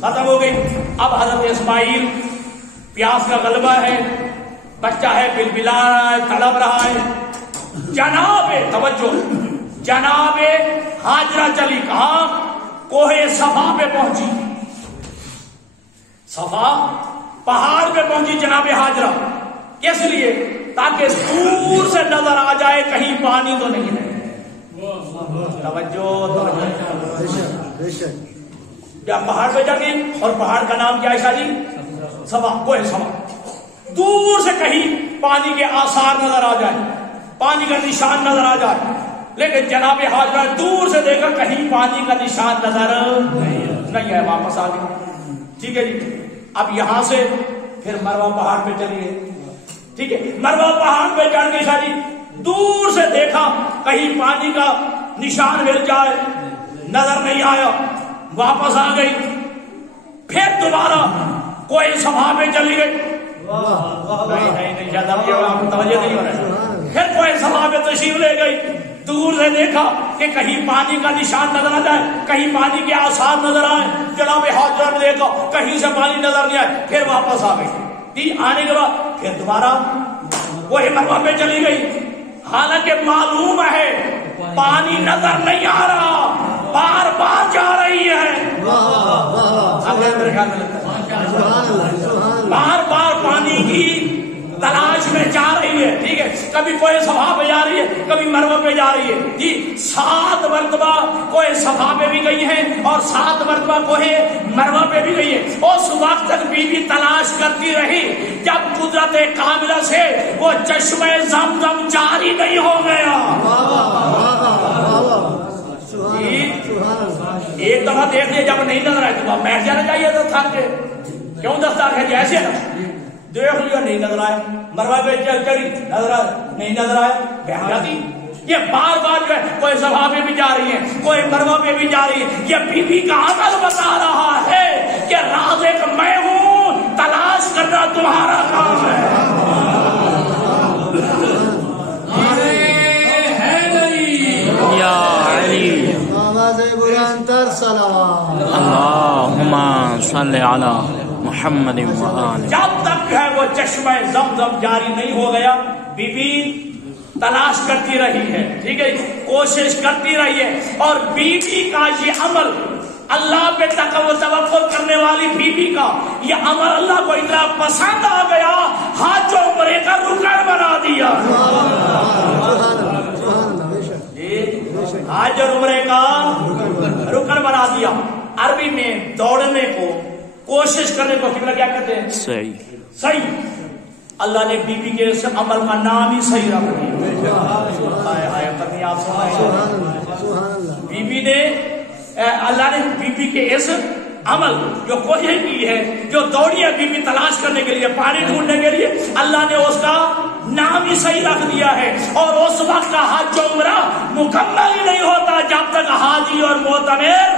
ختم ہو گئی۔ اب حضرت اسماعیل پیاس کا غلبہ ہے، بچہ ہے، بلبلا رہا ہے، تڑپ رہا ہے۔ جناب توجہ، جناب ہاجرہ چلی کہاں؟ کوہ صفا پہ پہنچی، صفا پہاڑ پہ پہنچی جناب ہاجرہ۔ کس لیے؟ تاکہ دور سے نظر آ جائے کہیں پانی تو نہیں ہے۔ توجہ، پہاڑ پہ جا گئی، اور پہاڑ کا نام کیا ہے شاہ جی؟ صفا، کوہ صفا۔ دور سے کہیں پانی کے آثار نظر آ جائے، پانی کا نشان نظر آ جائے، لیکن جناب ہاجرہ دور سے دیکھا کہیں پانی کا نشان نظر نہیں ہے، واپس آ گئی۔ ٹھیک ہے جی، اب یہاں سے پھر مروہ پہاڑ پہ چلیے، ٹھیک ہے، مروہ پہاڑ پہ چڑھ گئی شاہ جی، دور سے دیکھا کہیں پانی کا نشان مل جائے، نظر نہیں آیا، واپس آ گئی۔ پھر دوبارہ کوئی صفا پہ چلی گئی، نہیں توجہ نہیں ہو رہا ہے۔ پھر کوئی صفا پہ تشریف لے گئی، دور سے دیکھا کہ کہیں پانی کا نشان نظر آ جائے، کہیں پانی کے آثار نظر آئے۔ جناب ہاجرہ نے دیکھا کہیں سے پانی نظر نہیں آئے، پھر واپس آ گئی۔ آنے کے بعد پھر دوبارہ وہی مروہ پہ چلی گئی، حالانکہ معلوم ہے پانی نظر نہیں آ رہا، بار بار جا رہی ہے، بار بار پانی کی تلاش میں جا رہی ہے، ٹھیک ہے، کبھی کوئی صفا پہ جا رہی ہے، کبھی مروہ پہ جا رہی ہے جی۔ 7 مرتبہ کوئی صفا پہ بھی گئی ہے اور 7 مرتبہ کوئی مروہ پہ بھی گئی ہے۔ اس وقت تک بی بی تلاش کرتی رہی جب قدرت کاملہ سے وہ چشمہ زمزم جاری نہیں ہو گیا۔ ایک دفعہ دیکھ لیا، جب نہیں نظر آئے تو آپ بیٹھ جانا چاہیے تھا تھک کے، کیوں دستار ہے ایسے نا، دیکھ لیا نہیں نظر آیا، مروہ پہ چڑھی نظر آیا، نہیں نظر آیا، بیٹھ جاتی۔ یہ بار بار جو ہے کوئی صفا پہ بھی جا رہی ہے، کوئی مروہ پہ بھی جا رہی ہے۔ یہ بی بی کا عمل بتا رہا ہے کہ رازق میں ہوں، تلاش کرنا تمہارا کام ہے۔ یا علی اللہم صلی علی محمد وآلہ۔ جب تک ہے وہ چشمہ زمزم جاری نہیں ہو گیا، بی بی تلاش کرتی رہی ہے، ٹھیک ہے، کوشش کرتی رہی ہے۔ اور بی بی کا یہ عمل، اللہ پہ توکل کرنے والی بی بی کا یہ عمل اللہ کو اتنا پسند آ گیا، حج و عمرے کا رکن بنا دیا۔ حج اور عمرے کا رکن بنا دیا۔ عربی میں دوڑنے کو، کوشش کرنے کو کیا کہتے ہیں؟ صحیح۔ اللہ نے بی بی کے اس عمل کا نام ہی صحیح رکھ دیا۔ بی بی نے، اللہ نے بی بی کے اس عمل جو کوشش کی ہے، جو دوڑی ہے بی بی تلاش کرنے کے لیے، پانی ڈھونڈنے کے لیے، اللہ نے اس کا نام ہی صحیح رکھ دیا ہے۔ اور اس وقت کا حج و عمرہ مکمل ہی نہیں ہوتا جب تک حاجی اور معتمر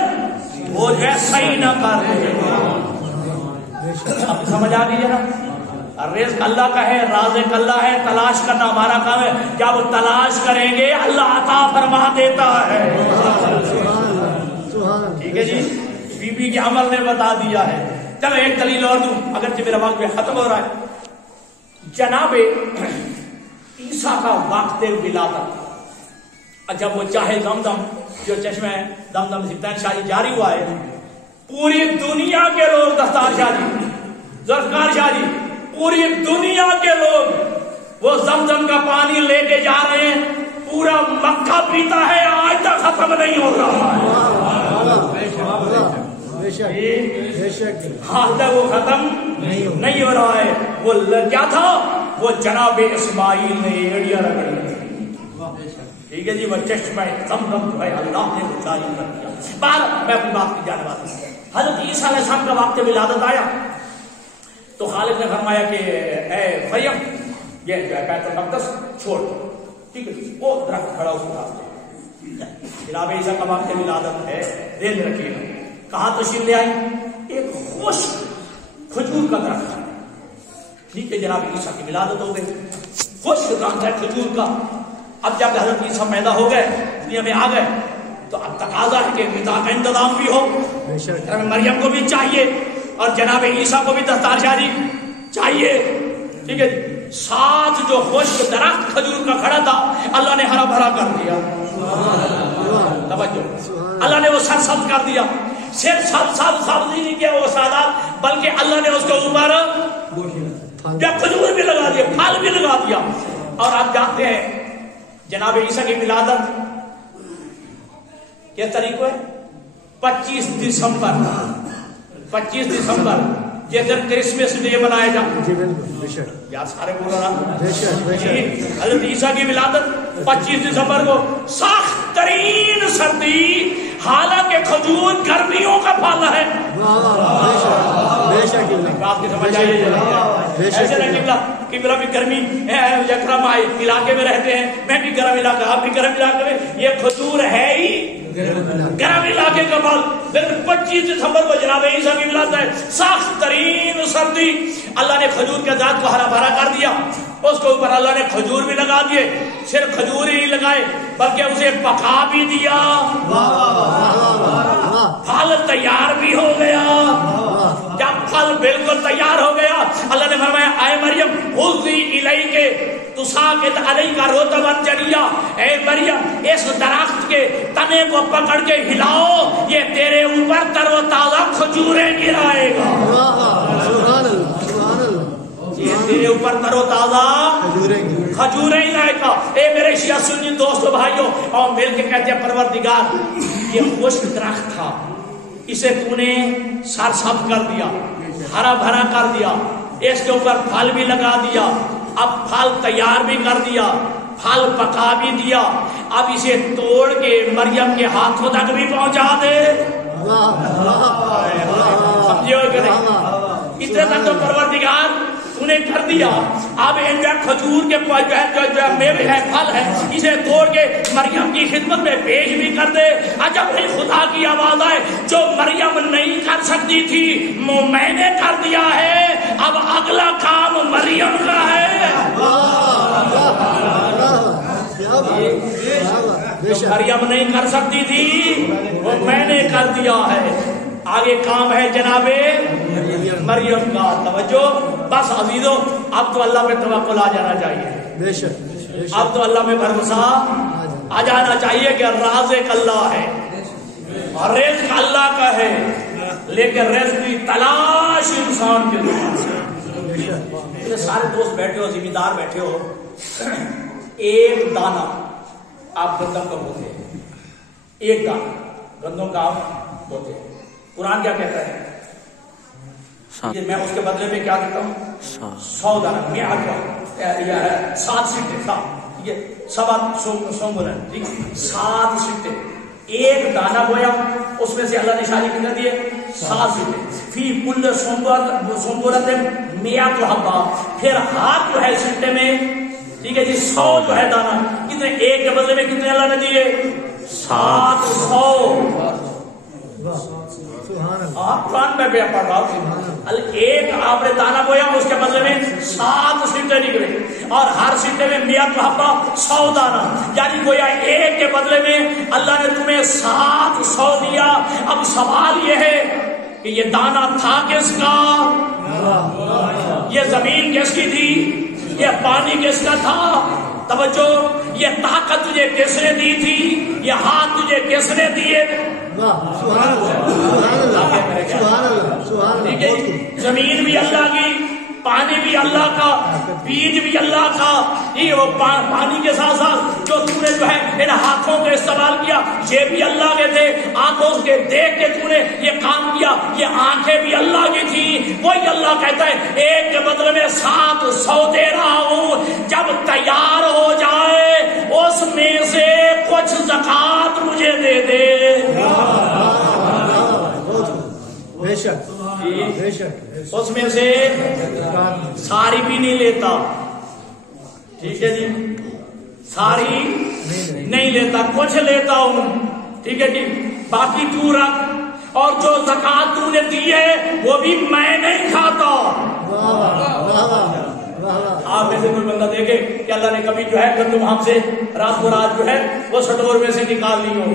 وہ جو ہے صحیح نہ کر دے۔ سمجھ آ گئی ہے نا؟ رزق اللہ کا ہے، رازق اللہ ہے، تلاش کرنا ہمارا کام ہے۔ جب تلاش کریں گے اللہ عطا فرما دیتا ہے۔ ٹھیک ہے جی، بی بی کے عمل نے بتا دیا ہے۔ چلو ایک دلیل اور دوں، اگرچہ میرا وقت ختم ہو رہا ہے۔ جناب عیسیٰ کا وقت ولادت، جب وہ چاہے زمزم جو چشمہ زمزم سلطان شاہی جاری ہوا ہے، پوری دنیا کے لوگ دستار شاہ جی، ذوالفقار شاہ جی، پوری دنیا کے لوگ وہ زمزم کا پانی لے کے جا شراب پیتا ہے آج تک ختم نہیں ہو رہا ہے. آج تک وہ ختم نہیں ہو رہا ہے. وہ کیا تھا؟ وہ جناب اسماعیل نے ایڑیاں رگڑی. ٹھیک ہے جی. وہ چشمہ زمزم جو ہے اللہ نے جاری کر دیا. میں اپنی بات کی جانے والی ہوں. حضرت عیسیٰ علیہ السلام کا وقت ولادت آیا تو خالق نے فرمایا کہ اے مریم یہ بیت المقدس چھوڑ دو. ٹھیک ہے. وہ درخت کھڑا اس کا جناب عیسیٰ کا وقت ولادت ہے. دل رکھیے کہاں تشریف لے آئی؟ ایک خشک کھجور کا درخت. ٹھیک ہے. جناب عیسیٰ کی ولادت ہو گئی. خشک درخت ہے کھجور کا. اب جب حضرت عیسیٰ پیدا ہو گئے دنیا میں آ گئے تو اب تقاضا ہے کہ غذا کا انتظام بھی ہو. مریم کو بھی چاہیے اور جناب عیسیٰ کو بھی دستار جاری چاہیے. ٹھیک ہے. ساتھ جو خشک درخت کھجور کا کھڑا تھا اللہ نے ہرا بھرا کر دیا. توجہ. اللہ نے وہ سرسبز کر دیا. صرف سبز ہی نہیں کیا وہ سادات بلکہ اللہ نے اس کے اوپر کھجور بھی لگا دیا پھل بھی لگا دیا. اور آپ جانتے ہیں جناب عیسیٰ کی ولادت کس طریقے ہے؟ 25 دسمبر. 25 دسمبر جس دن کرسمس ڈے منایا جاتا. یار سارے بول رہا حضرت عیسیٰ کی ولادت 25 دسمبر کو. سخت ترین سردی حالانکہ کھجور گرمیوں کا پھل ہے. آپ کی سمجھ آئیے ایسے نہیں قبلہ بھی گرمی یکرم علاقے میں رہتے ہیں. میں بھی گرم علاقہ آپ بھی گرم علاقے میں. یہ کھجور ہے ہی گرم علاقے کا پھل. لیکن 25 دسمبر کو جناب عیسیٰ کی ولادت ہے. سخت ترین سردی. اللہ نے کھجور کے ذات کو ہرا بھرا کر دیا. اس کے اوپر اللہ نے کھجور بھی لگا دیے. صرف کھجور ہی نہیں لگائے بلکہ اسے پکا بھی دیا. پھل تیار بھی ہو گیا. جب پھل بالکل تیار ہو گیا اللہ نے فرمایا اے مریم خذی الیک تساقط علیک رطبا جنیا. اے مریم اس درخت کے تنے کو پکڑ کے ہلاؤ یہ تیرے اوپر تر و تازہ کھجوریں گرائے گا. یہ تیرے اوپر تر و تازہ کھجوریں ہی لائے گا. اے میرے شیعہ سنی دوستو بھائیوں اور مل کے کہتے ہیں پروردگار یہ خشک درخت تھا اسے تو نے سرسبز کر دیا ہرا بھرا کر دیا. اس کے اوپر پھل بھی لگا دیا. اب پھل تیار بھی کر دیا پھل پکا بھی دیا. اب اسے توڑ کے مریم کے ہاتھوں تک بھی پہنچا دے. سمجھے ہو کہ نہیں؟ اتنے تک تو پروردگار تو نے کر دیا. اب کھجور کے جو میوے ہے پھل ہے اسے توڑ کے مریم کی خدمت میں پیش بھی کر دے. عجب نہیں خدا کی آواز آئے جو مریم نہیں کر سکتی تھی وہ میں نے کر دیا ہے. اب اگلا کام مریم کا ہے. جو مریم نہیں کر سکتی تھی وہ میں نے کر دیا ہے. آگے کام ہے جناب مریم کا. توجہ بس عزیزو اب تو اللہ پہ توکل آ جانا چاہیے. اب تو اللہ میں بھروسہ آ جانا چاہیے کہ رازق اللہ ہے اور رزق اللہ کا ہے لیکن رزق کی تلاش انسان کے لیے. سارے دوست بیٹھے ہو ذمہ دار بیٹھے ہو. ایک دانہ آپ گندم کا بوتے ہیں. ایک دانہ گندم کا آپ بوتے ہیں. قرآن کیا کہتا ہے؟ میں اس کے بدلے میں کیا دیتا ہوں 100 دانہ. میں 7 سکتے تھا. ٹھیک ہے 7 سکتے. ایک دانہ بویا اس میں سے اللہ نے شادی کتنے دیے 7 سکتے. فی کل سنبلۃ 100 حبہ. پھر ہاتھ جو ہے سکتے میں ٹھیک ہے جی 100 جو ہے دانہ کتنے ایک کے بدلے میں کتنے اللہ نے دیے 700. آپ قرآن میں بھی پڑھ رہا ہوں. ایک آپ نے دانہ بویا اس کے بدلے میں 7 سکتے نکلے اور ہر سکتے میں 100 دانہ. یعنی گویا ایک کے بدلے میں اللہ نے تمہیں 700 دیا. اب سوال یہ ہے کہ یہ دانہ تھا کس کا؟ یہ زمین کس کی تھی؟ یہ پانی کس کا تھا؟ توجہ یہ طاقت تجھے کس نے دی تھی؟ یہ ہاتھ تجھے کس نے دیے؟ ٹھیک ہے زمین بھی اللہ کی پانی بھی اللہ کا، بیج بھی اللہ کا، یہ وہ پانی کے ساتھ ساتھ جو تو نے جو ہے ان ہاتھوں کا استعمال کیا یہ بھی اللہ کے تھے، آنکھوں کے دیکھ کے تو نے یہ کام کیا، یہ آنکھیں بھی اللہ کی تھی۔ وہی اللہ کہتا ہے ایک کے بدلے میں 700 دے رہا ہوں، جب تیار ہو جائے اس میں سے کچھ زکات مجھے دے دے۔ بے شک بے شک، اس میں سے ساری بھی نہیں لیتا، ٹھیک ہے جی، ساری نہیں لیتا، کچھ لیتا ہوں، ٹھیک ہے جی، باقی تو رکھ، اور جو زکات تو نے دی ہے وہ بھی میں نہیں کھاتا۔ آپ میں سے کوئی بندہ دیکھے کہ اللہ نے کبھی جو ہے گندم ہم سے رات کو رات جو ہے وہ سٹور میں سے نکال لی ہو،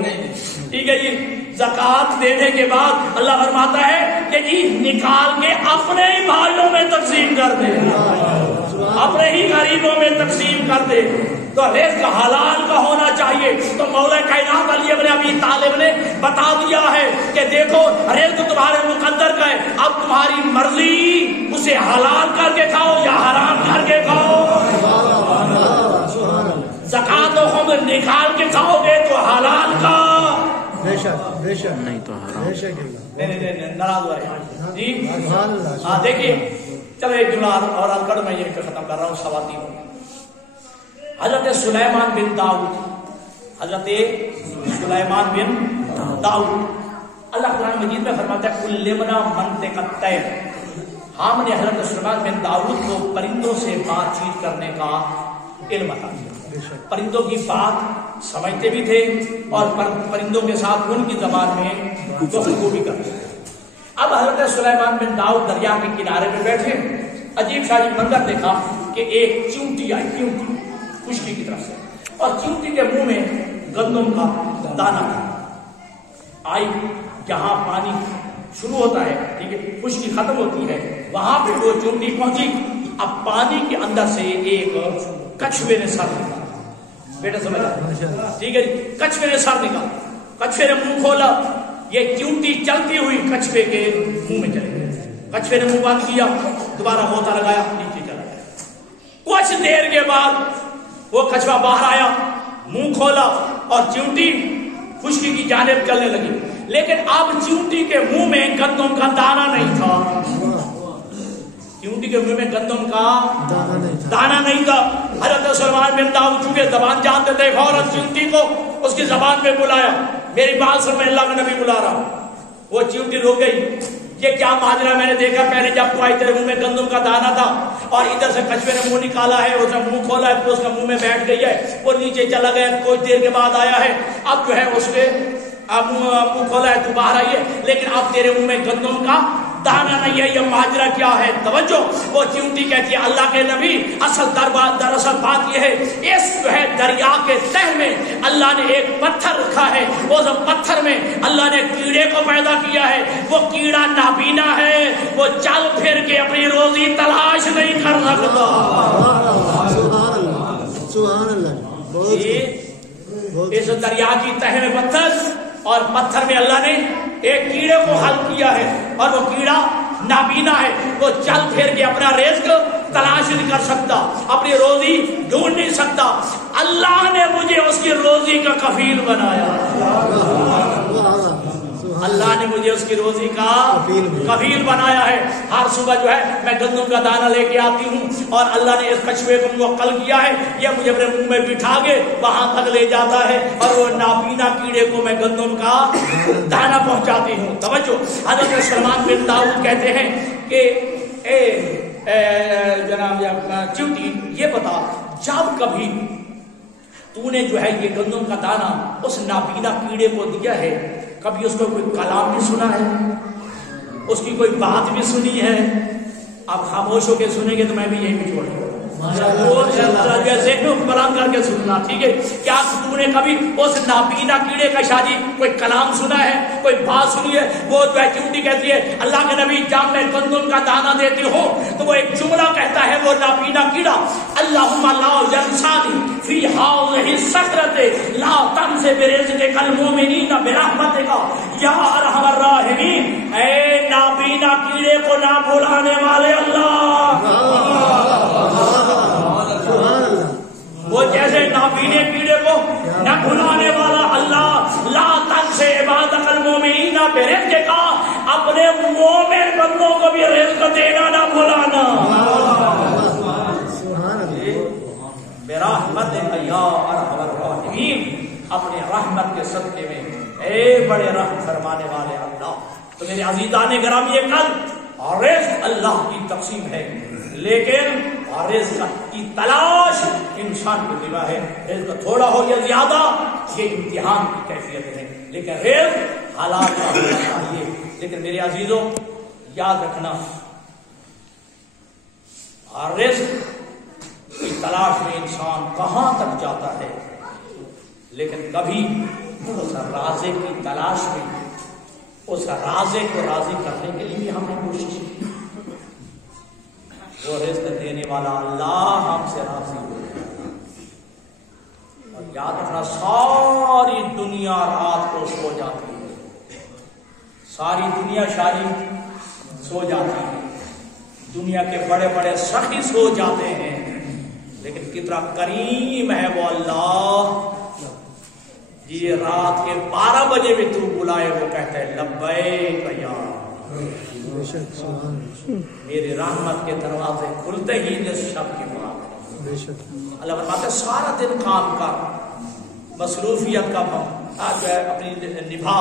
ٹھیک ہے جی۔ زکات دینے کے بعد اللہ فرماتا ہے کہ جی نکال کے اپنے ہی بھائیوں میں تقسیم کر دے، اپنے ہی غریبوں میں تقسیم کر دے۔ تو رزق حلال کا ہونا چاہیے۔ تو مولا کائنات علی ابن ابی طالب نے بتا دیا ہے کہ دیکھو رزق تمہارے مقدر کا ہے، اب تمہاری مرضی اسے حلال کر کے کھاؤ یا حرام کر کے کھاؤ۔ زکات و خمر نکال کے کھاؤ گے تو حلال کا، بے شک بے شک، نہیں تو حرام۔ بے شک ناراض ہوا ہے جی۔ ہاں دیکھیے، چلو ایک جملہ اور کر میں یہ ختم کر رہا ہوں خواتین۔ حضرت سلیمان بن داؤد، حضرت سلیمان بن داؤد، اللہ قرآن مجید میں فرماتا ہے کلمنا منطق الطیر، ہم نے حضرت سلیمان بن داؤد کو پرندوں سے بات چیت کرنے کا علم عطا کیا۔ پرندوں کی بات سمجھتے بھی تھے اور پرندوں کے ساتھ ان کی زبان میں گفتگو بھی کرتے تھے۔ اب حضرت سلیمان بن داؤد دریا کے کنارے پہ بیٹھے، عجیب شاید منظر دیکھا کہ ایک چونٹی آئی، چونٹی خشکی کی طرف سے، اور چونٹی کے منہ میں گندم کا دانا تھا۔ آئی جہاں پانی شروع ہوتا ہے، ٹھیک ہے، خشکی ختم ہوتی ہے، وہاں پہ وہ چونٹی پہنچی۔ اب پانی کے اندر سے ایک کچھوے نے سر نکالا، بیٹا سمجھا، ٹھیک ہے، کچھوے نے سر نکالا، کچھوے نے منہ کھولا، یہ چونٹی چلتی ہوئی کچھوے کے منہ میں چلی گئی، کچھوے نے منہ بند کیا، دوبارہ غوطہ لگایا، نیچے چلا گیا۔ کچھ دیر کے بعد وہ کچھوا باہر آیا، منہ کھولا اور چونٹی خشکی کی جانب چلنے لگی، لیکن اب چونٹی کے منہ میں گندم کا دانا نہیں تھا، چونٹی کے منہ میں گندم کا دانا نہیں تھا۔ حضرت سلیمان بن داؤد چونکہ زبان جانتے تھے، فوراً چونٹی کو اس کی زبان میں بلایا، میری بات سن، میں اللہ کا نبی بلا رہا ہوں۔ وہ چونٹی رو گئی، یہ کیا ماجرا، میں نے دیکھا پہلے جب تو آئی تیرے منہ میں گندم کا دانا تھا اور ادھر سے کچھوے نے منہ نکالا ہے، اس نے منہ کھولا ہے، اس کا منہ میں بیٹھ گئی ہے، وہ نیچے چلا گیا، کچھ دیر کے بعد آیا ہے، اب جو ہے اس نے منہ کھولا ہے، تو باہر آئی ہے، لیکن اب تیرے منہ میں گندم کا دانا نہیں ہے، یہ ماجرا کیا ہے؟ توجہ، وہ چونٹی کہتی ہے اللہ کے نبی دراصل بات یہ ہے، اس جو ہے دریا کے تہ میں اللہ نے ایک پتھر رکھا ہے، اس پتھر میں اللہ نے کیڑے کو پیدا کیا ہے، وہ کیڑا نابینا ہے، وہ چل پھر کے اپنی روزی تلاش نہیں کر سکتا۔ اس دریا کی تہ میں پتھر، اور پتھر میں اللہ نے ایک کیڑے کو حل کیا ہے، اور وہ کیڑا نابینا ہے، وہ چل پھر کے اپنا رزق تلاش نہیں کر سکتا، اپنی روزی ڈھونڈ نہیں سکتا، اللہ نے مجھے اس کی روزی کا کفیل بنایا، اللہ نے مجھے اس کی روزی کا کفیل بنایا ہے۔ ہر صبح جو ہے میں گندم کا دانہ لے کے آتی ہوں، اور اللہ نے اس کچھوے کو موکل کیا ہے، یہ مجھے اپنے منہ میں بٹھا کے وہاں تک لے جاتا ہے، اور وہ نابینا کیڑے کو میں گندم کا دانہ پہنچاتی ہوں۔ توجہ، حضرت سلیمان بن داؤد کہتے ہیں کہ جناب چونٹی یہ بتا، جب کبھی تو نے جو ہے یہ گندم کا دانہ اس نابینا کیڑے کو دیا ہے، کبھی اس کو کوئی کلام بھی سنا ہے، اس کی کوئی بات بھی سنی ہے؟ آپ خاموش ہو کے سنیں گے تو میں بھی یہی بھی چھوڑ دوں، جیسے بلند کر کے سننا، ٹھیک ہے؟ کیا تم نے کبھی اس نابینا کیڑے کا شادی کوئی کلام سنا ہے، کوئی بات سنی ہے؟ وہ جو ہے چونٹی کہتی ہے اللہ کے نبی جب میں گندم کا دانہ دیتی ہوں تو وہ ایک جملہ کہتا ہے وہ نابینا کیڑا، اللہم لا ینسانی فی ہذہ الصخرۃ لا تنسب برزقک المؤمنین برحمتک یا ارحم الراحمین، اے نابینا کیڑے کو نہ بھلانے والے اللہ، وہ جیسے نابینے کیڑے کو نہ بھلانے والا اللہ، لا تنسب عبادک المؤمنین برزقک، اپنے مومن بندوں کو بھی رزق دینا نہ بھلانا، برحمتک یا ارحم الراحمین، اپنے رحمت کے صدقے میں اے بڑے رحم فرمانے والے اللہ۔ تو میرے عزیزان گرامی، یہ کل رزق اللہ کی تقسیم ہے، لیکن رزق کی تلاش انسان کی ذمہ ہے۔ رزق تھوڑا ہو یا زیادہ یہ امتحان کی کیفیت ہے، لیکن رزق حلال کا ہونا چاہیے۔ لیکن میرے عزیزوں یاد رکھنا، رزق کی تلاش میں انسان کہاں تک جاتا ہے، لیکن کبھی اس رازق کی تلاش میں اس رازق کو راضی کرنے کے لیے بھی ہم نے کوشش کی، وہ رزق دینے والا اللہ ہم سے راضی ہو جائے۔ اور یاد رکھنا، ساری دنیا رات کو سو جاتی ہے، ساری دنیا شاری سو جاتی ہے، دنیا کے بڑے بڑے سخی سو جاتے ہیں، لیکن کتنا کریم ہے وہ اللہ جی، رات کے 12 بجے بھی تو بلائے وہ کہتا ہے لبیک یا، میری رحمت کے دروازے کھلتے ہی اس شب کے بعد اللہ فرماتے سارا دن کام کر، مصروفیت کا جو ہے اپنی نبھا،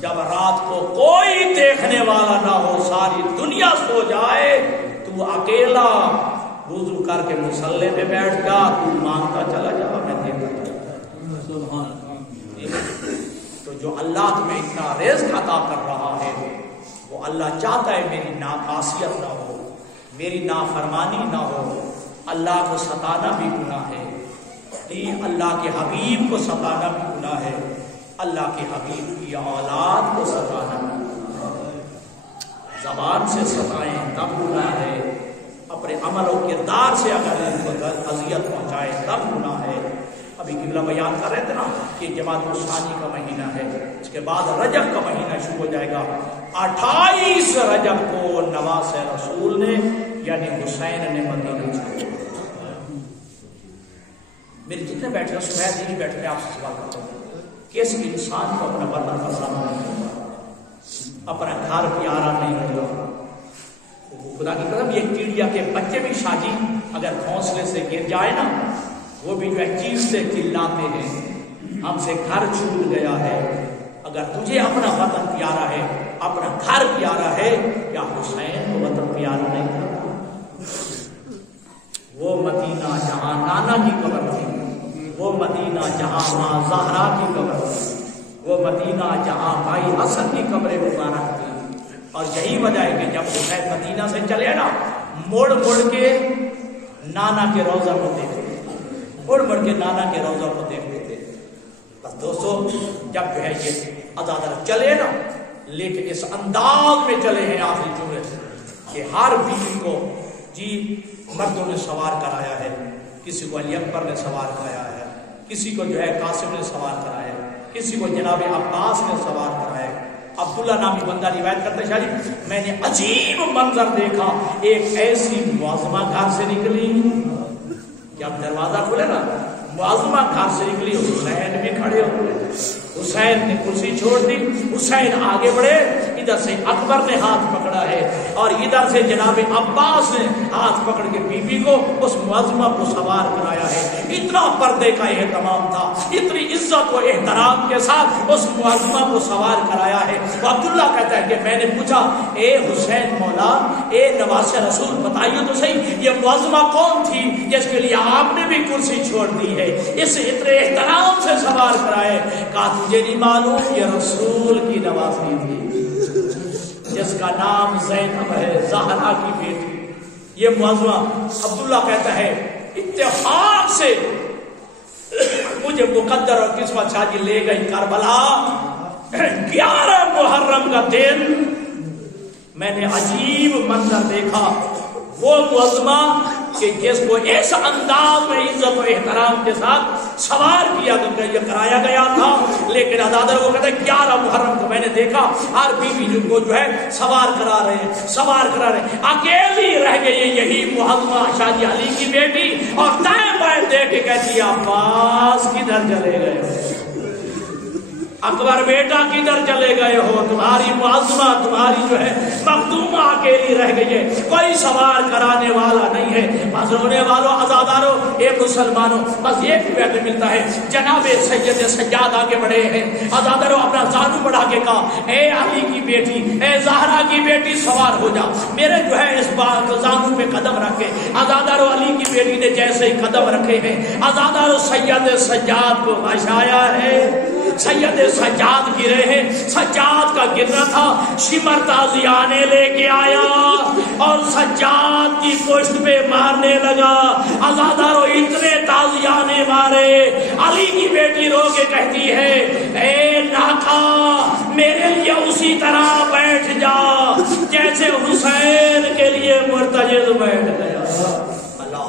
جب رات کو کوئی دیکھنے والا نہ ہو، ساری دنیا سو جائے، تو اکیلا وضو کر کے مصلی پہ بیٹھ جا، تو مانگتا چلا جا، میں دیکھتا چلا جا۔ سبحان تو جو اللہ تمہیں اتنا رزق عطا کر رہا ہے، وہ اللہ چاہتا ہے میری ناکاسیت نہ ہو، میری نافرمانی نہ ہو۔ اللہ کو ستانا بھی گناہ ہے، اللہ کے حبیب کو ستانا بھی گناہ ہے، اللہ کے حبیب کی اولاد کو ستانا بھی گناہ ہے۔ زبان سے ستائیں تب گناہ ہے، اپنے عمل و کردار سے اگر ان کو اذیت پہنچائے تب گناہ ہے۔ ابھی قبلہ بیان کر رہے تھے نا کہ جماعت الثانی کا مہینہ ہے، اس کے بعد رجب کا مہینہ شروع ہو جائے گا۔ 28 رجب کو نواز رسول نے یعنی حسین نے مدینہ چھوڑا۔ میرے جتنے بیٹھے ہیں سمیت نہیں بیٹھے، میں آپ سے سوال کرتا ہوں، کس انسان کو اپنا وطن کا سامان نہیں ہوگا، اپنا گھر پیارا نہیں ہوگا؟ خدا کی قسم یہ چڑیا کے بچے بھی شاجی اگر گھونسلے سے گر جائے نا، وہ بھی جو ہے چیز سے چلاتے ہیں، ہم سے گھر چھوٹ گیا ہے۔ اگر تجھے اپنا وطن پیارا ہے، اپنا گھر پیارا ہے، یا حسین کو وطن پیارا نہیں تھا؟ وہ مدینہ جہاں نانا کی قبر تھی، وہ مدینہ جہاں ماں زہرا کی قبر تھی، وہ مدینہ جہاں بھائی حسن کی قبر مبارک تھی۔ اور یہی وجہ ہے کہ جب حسین مدینہ سے چلے نا، مڑ مڑ کے نانا کے روضہ کو دیکھتے، مڑ مڑ کے نانا کے روضہ کو دیکھتے تھے۔ بس دوستو، جب جو ہے یہ عزادہ چلے نا، لیکن اس انداز میں چلے ہیں آخری جمعے کہ ہر بیوی کو جی مردوں نے سوار کرایا ہے، کسی کو علی اکبر نے سوار کرایا ہے، کسی کو جو ہے قاسم نے سوار کرایا ہے، کسی کو جناب عباس نے سوار کرایا ہے۔ عبداللہ نامی بندہ روایت کرتا ہے، شاہ جی میں نے عجیب منظر دیکھا، ایک ایسی معظمہ گھر سے نکلی، جب دروازہ کھلے نا معظمہ گھر سے نکلی، حسین بھی کھڑے ہوئے، حسین نے کرسی چھوڑ دی، حسین آگے بڑھے، ادھر سے اکبر نے ہاتھ پکڑا ہے اور ادھر سے جناب عباس نے ہاتھ پکڑ کے بی بی کو اس معظمہ کو سوار کرایا ہے۔ اتنا پردے کا اہتمام تھا، اتنی عزت و احترام کے ساتھ اس معظمہ کو سوار کرایا ہے۔ عبداللہ کہتا ہے کہ میں نے پوچھا، اے حسین مولا، اے نواز رسول، بتائیے تو صحیح یہ معظمہ کون تھی جس کے لیے آپ نے بھی کرسی چھوڑ دی ہے، اس اتنے احترام سے سوار کرائے؟ کہا تجھے نہیں معلوم یہ رسول کی نوازی تھی جس کا نام زینب ہے، زہرا کی بیٹی، یہ معظمہ۔ عبداللہ کہتا ہے اتفاق سے مجھے مقدر اور قسمت شاہ جی لے گئی کربلا، 11 محرم کا دن میں نے عجیب منظر دیکھا، وہ معظمہ کہ جس کو اس انداز میں عزت و احترام کے ساتھ سوار کیا کرایا گیا تھا، لیکن عزادار کو کہتے ہیں 11 محرم کو میں نے دیکھا ہر بیوی کو جو ہے سوار کرا رہے ہیں، اکیلی رہ گئی یہی معظمہ شاہ علی کی بیٹی، اور دائیں بائیں دیکھ کے کہتی عباس کدھر چلے گئے، اکبر بیٹا کدھر چلے گئے ہو، تمہاری معظمہ تمہاری جو ہے مخدومہ اکیلی رہ گئی ہے، کوئی سوار کرانے والا نہیں ہے۔ بس رونے والوں، عزاداروں، اے مسلمانوں، بس ایک پیغام ملتا ہے، جناب سید سجاد آگے بڑھے ہیں، عزاداروں اپنا زانو بڑھا کے کہا اے علی کی بیٹی، اے زہرا کی بیٹی سوار ہو جا، میرے جو ہے اس بات زانو پہ قدم رکھے۔ عزاداروں علی کی بیٹی نے جیسے ہی قدم رکھے ہیں، عزاداروں سید سجاد کو بچایا ہے، سید سجاد گرے ہیں، سجاد کا گرنا تھا، شمر تازیانے لے کے آیا اور سجاد کی پشت پہ مارنے لگا، عزاداروں اتنے تازیانے مارے، علی کی بیٹی رو کے کہتی ہے اے ناکا میرے لیے اسی طرح بیٹھ جا جیسے حسین کے لیے مرتجز بیٹھ گیا۔ اللہ